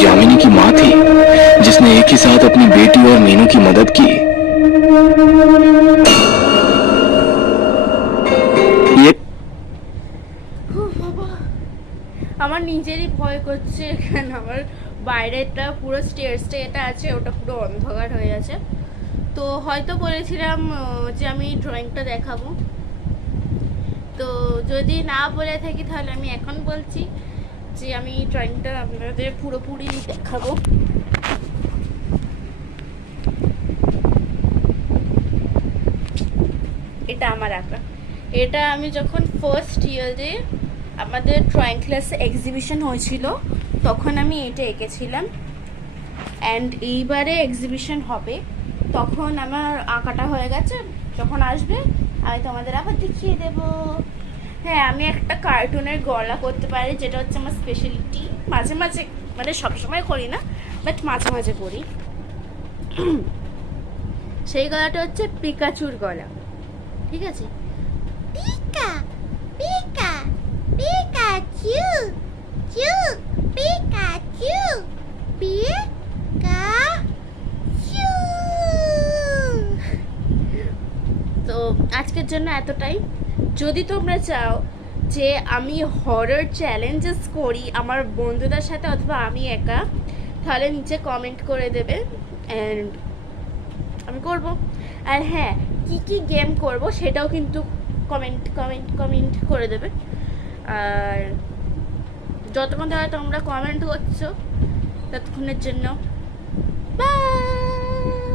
जामिनी की माँ थी जिसने एक ही साथ अपनी बेटी और मीनू की मदद की। ये আমার নিজেরই ভয় করছে, এখানে আমার বাইরেটা পুরো স্টেয়ার্সটা এটা আছে, ওটা পুরো অন্ধকার হয়ে আছে। তো হয়তো বলেছিলাম যে আমি ড্রয়িংটা দেখাবো, তো যদি না বলে থাকি তাহলে আমি এখন বলছি যে আমি ড্রয়িংটা আপনাদের পুরোপুরি দেখাবো। এটা আমার আঁকা, এটা আমি যখন ফার্স্ট ইয়ারে আমাদের ড্রয়িং ক্লাসে এক্সিবিশন হয়েছিল তখন আমি এটা এঁকেছিলাম। অ্যান্ড এইবারে এক্সিবিশন হবে তখন আমার আঁকাটা হয়ে গেছে, যখন আসবে আমি তোমাদের আবার দেখিয়ে দেব। হ্যাঁ, আমি একটা কার্টুনের গলা করতে পারি, যেটা হচ্ছে আমার স্পেশালিটি। মাঝে মাঝে, মানে সবসময় করি না, বাট মাঝে মাঝে করি। সেই গলাটা হচ্ছে পিকাচুর গলা, ঠিক আছে? পিকা পিকা পিকাচু চু পিকাচু পিকাচু। তো আজকের জন্য এতটাই। যদি তোমরা চাও যে আমি হরর চ্যালেঞ্জেস করি আমার বন্ধুদের সাথে অথবা আমি একা, তাহলে নিচে কমেন্ট করে দেবে অ্যান্ড আমি করব। আর হ্যাঁ, কি কি গেম করব সেটাও কিন্তু কমেন্ট কমেন্ট কমেন্ট করে দেবে। আর যতক্ষণ ধরে তোমরা কমেন্ট করছো ততক্ষণের জন্য